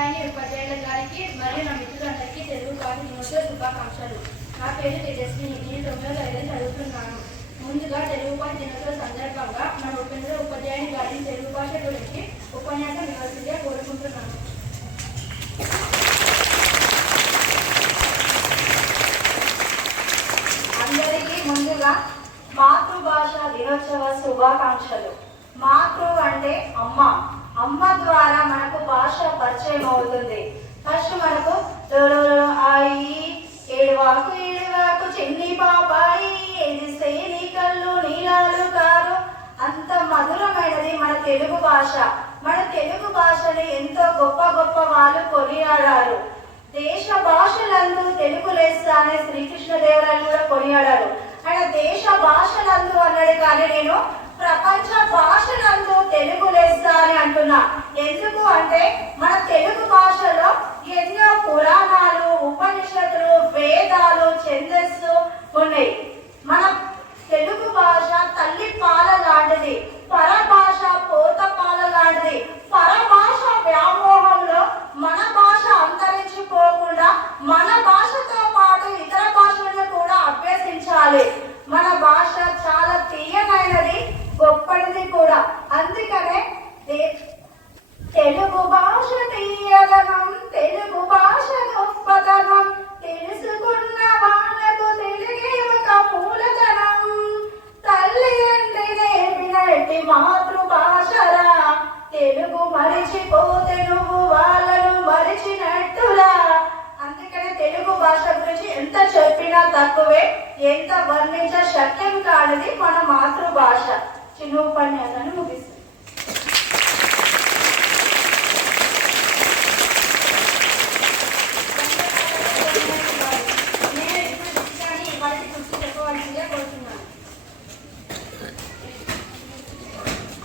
ఉపాధ్యాయుల గారికి మరియు నా మిత్రులందరికీ తెలుగు భాష దినోత్సవ శుభాకాంక్షలు. నా పేరు తేజస్విని. నేను 9వ తరగతి చదువుతున్నాను. ముందుగా తెలుగు భాష దినోత్సవ సందర్భంగా మన ఉపేంద్ర ఉపాధ్యాయుని గారిని తెలుగు భాష గురించి ఉపన్యాసం ఇవ్వాల్సిందిగా కోరుకుంటున్నాను. అందరికీ ముందుగా మాతృభాష దినోత్సవ శుభాకాంక్షలు. మాతృ అంటే అమ్మ. అమ్మ ద్వారా మనకు భాష పరిచయం అవుతుంది. ఫస్ట్ మనకు ఏడువాకు ఏడువాకు చిన్ని పాపాయి ఎదిస్తే నీ కళ్ళు నీలాలు కారు. అంత మధురమైనది మన తెలుగు భాష. మన తెలుగు భాషని ఎంతో గొప్ప గొప్ప వాళ్ళు కొనియాడారు. దేశ భాషలందు తెలుగు లెస్స అనే శ్రీకృష్ణదేవరాయలు కూడా కొనియాడారు. ఆయన దేశ భాషలందు అన్నాడు, కానీ నేను ప్రపంచ భాషలందు తెలుగు లెస్స అని అంటున్నా. ఎందుకు అంటే మన తెలుగు భాషలో ఎన్నో పురాణాలు, ఉపనిషత్తులు, వేదాలు, ఛందస్సు ఉన్నాయి. మన తెలుగు భాష తల్లి పాల లాంటిది, పరభాష పోత పాల లాంటిది. పరభాష వ్యామోహంలో మన భాష అంతరించిపోకుండా మన భాషతో పాటు ఇతర భాషలను కూడా అభ్యసించాలి. మన భాష చాలా తీయమైనది, గొప్పది కూడా. అందుకనే తెలుగు భాష తీయదనం, తెలుగు భాష గొప్పతనం, తెలుసుకున్న వాళ్ళకు తెలుగే ఒక మూలధనం. తల్లి అంటే నేర్పినట్టి మాతృభాషరా, తెలుగు మరిచిపోతే నువ్వు వాళ్ళను మరిచినట్టురా. అందుకనే తెలుగు భాష గురించి ఎంత చెప్పినా తక్కువే, ఎంత వర్ణించ శక్యం కానిది మన మాతృభాష. చిన్న ఉపన్యాసాన్ని ముగిస్తుంది.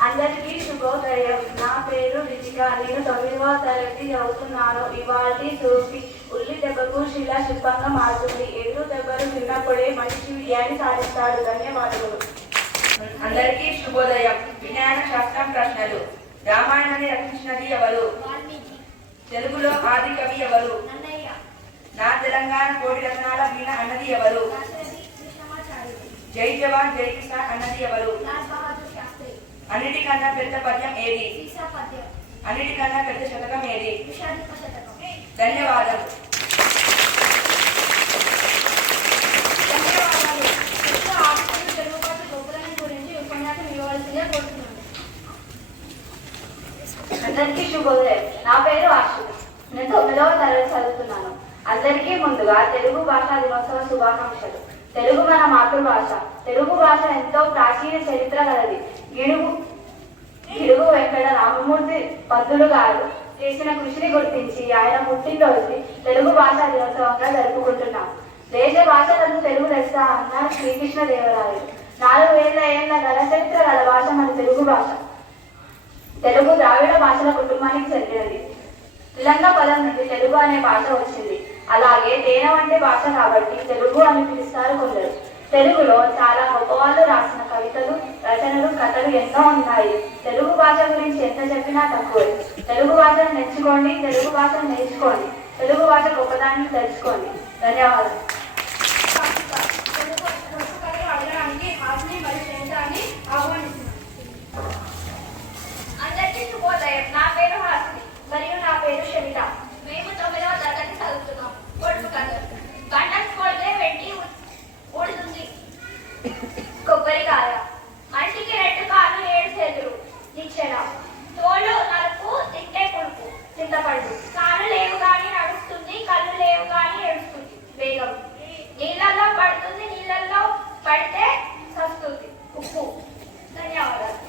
అందరికీ శుభోదయం. నా పేరు రితిక. నేను 9వ తరగతి చదువుతున్నాను. ఇవాళ సూఫీ ఉల్లి దెబ్బకు శిలా శిల్పంగా మారుతుంది. ఎదురు దెబ్బలు విన్నప్పుడే మనిషి విజయాన్ని సాధిస్తాడు. ధన్యవాదాలు. అందరికీ శుభోదయం. విజ్ఞాన శాస్త్రం ప్రశ్నలు. రామాయణాన్ని రచించినది ఎవరు? తెలుగులో ఆది కవి ఎవరు? నా తెలంగాణ కోటి రత్నాల వీణ అన్నది ఎవరు? జై జవాన్ జై కిసాన్ అన్నది ఎవరు? అన్నిటికన్నా పెద్ద పద్యం ఏది? అన్నిటికన్నా పెద్ద శతకం ఏది? ధన్యవాదాలు. అందరికీ శుభోదయం. నా పేరు ఆశిత. నేను 9వ తరగతి చదువుతున్నాను. అందరికీ ముందుగా తెలుగు భాషా దినోత్సవ శుభాకాంక్షలు. తెలుగు మన మాతృభాష. తెలుగు భాష ఎంతో ప్రాచీన చరిత్ర కలది. గిడుగు వెంకట రామమూర్తి పంతులు గారు చేసిన కృషిని గుర్తించి ఆయన పుట్టినరోజుని తెలుగు భాషా దినోత్సవంగా జరుపుకుంటున్నాం. దేశ భాషలను తెలుగు లెస్స అన్నారు శ్రీకృష్ణదేవరాయలు. 4000 ఏళ్ల గల చరిత్ర గల భాష మన తెలుగు భాష. తెలుగు ద్రావిడ భాషల కుటుంబానికి చెందినది. లింగ పదం నుండి తెలుగు అనే భాష వచ్చింది. అలాగే తేనె వంటి భాష కాబట్టి తెలుగు అని పిలుస్తారు కొందరు. తెలుగులో చాలా గొప్పవాళ్ళు రాసిన కవితలు, రచనలు, కథలు ఎన్నో ఉన్నాయి. తెలుగు భాష గురించి ఎంత చెప్పినా తక్కువే. తెలుగు భాషను నేర్చుకోండి, తెలుగు భాషను నేర్చుకోండి, తెలుగు భాష గొప్పదాన్ని తెలుసుకోండి. ధన్యవాదాలు. అందరికీ శుభోదయం. నా పేరు హాసిని మరియు నా పేరు శమిత. మేము 9వ తరగతి చదువుతున్నాం. పొడుపు కథలు. గండం కొడితే వెంటి ఊడుతుంది కొబ్బరికాయ. మనిషికి 2 కాళ్ళు 7 చేతులు నిచ్చెన. తోలు నలుపు తింటే పులుపు చింతపండు. కాళ్ళు లేవు గాని నడుస్తుంది, కళ్ళు లేవు గాని ఏడుస్తుంది వేగం. నీళ్ళల్లో పడుతుంది, నీళ్ళల్లో పడితే సస్తుంది ఉప్పు. ధన్యవాదాలు.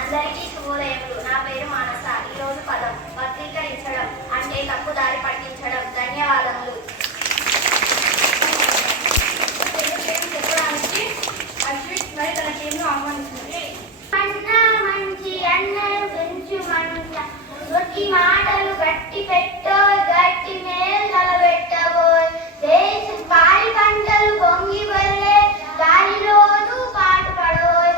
అందరికీ శుభోదయములు. నా పేరు మానస. ఈరోజు పదం వక్రీకరించడం అంటే తప్పు దారి పట్టించడం. ధన్యవాదములు. చెప్పడానికి అశ్విత్ మరి తన టీంను ఆహ్వానిస్తుంది. మంచి అన్నలు పెంచు మంట, గట్టి మాటలు గట్టి పెట్టో, గట్టి మేలు తలబెట్టబో. దేశ పాడి పంటలు పొంగి బల్లే, గాలిలోనూ పాటు పడబోయ్.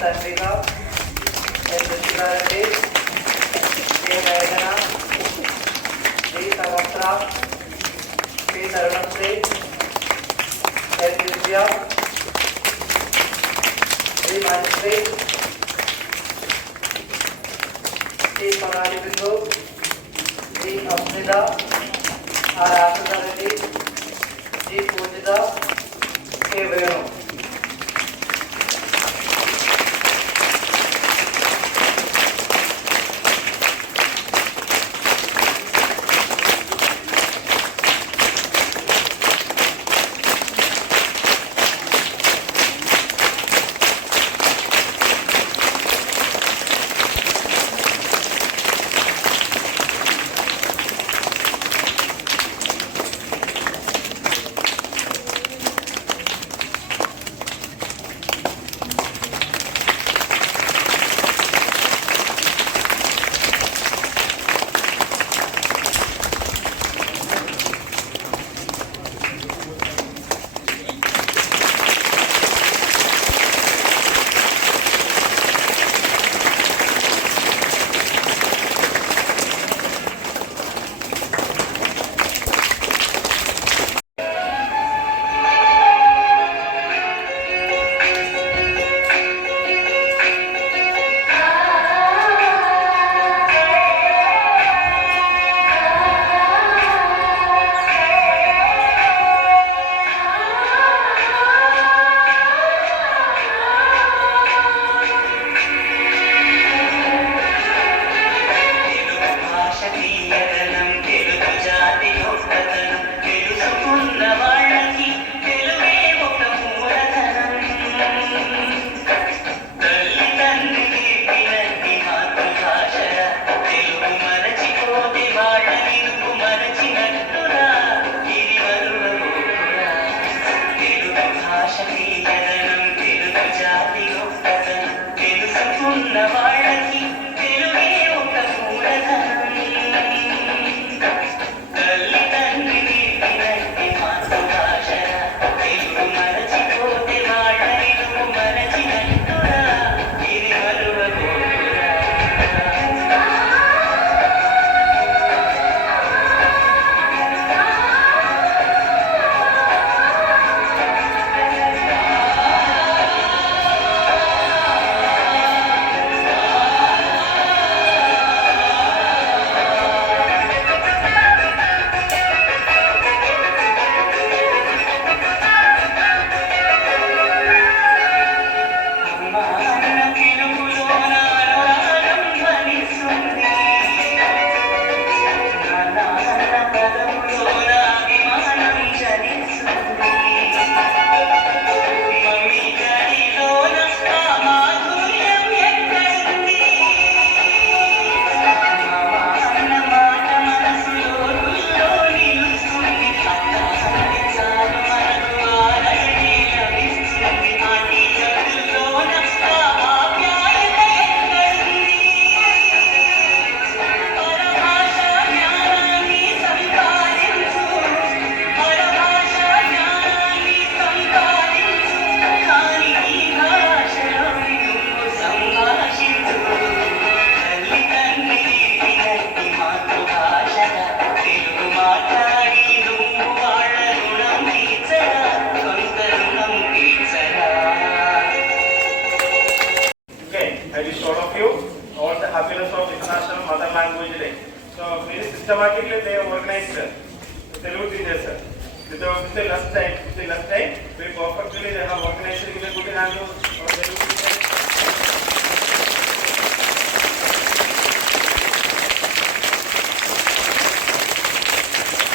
Sandrika, M. Rishikareddy, K. Vedana, D. Savastra, P. Tarunasri, N. Vidya, D. Manjri, T. Sonali Bindu, D. Asmita, R. Asudha Reddy, G. Pujita, K. Venu. Systematically they organized Telugu teachers. With the last time, very perfectly they have organized in a good hand.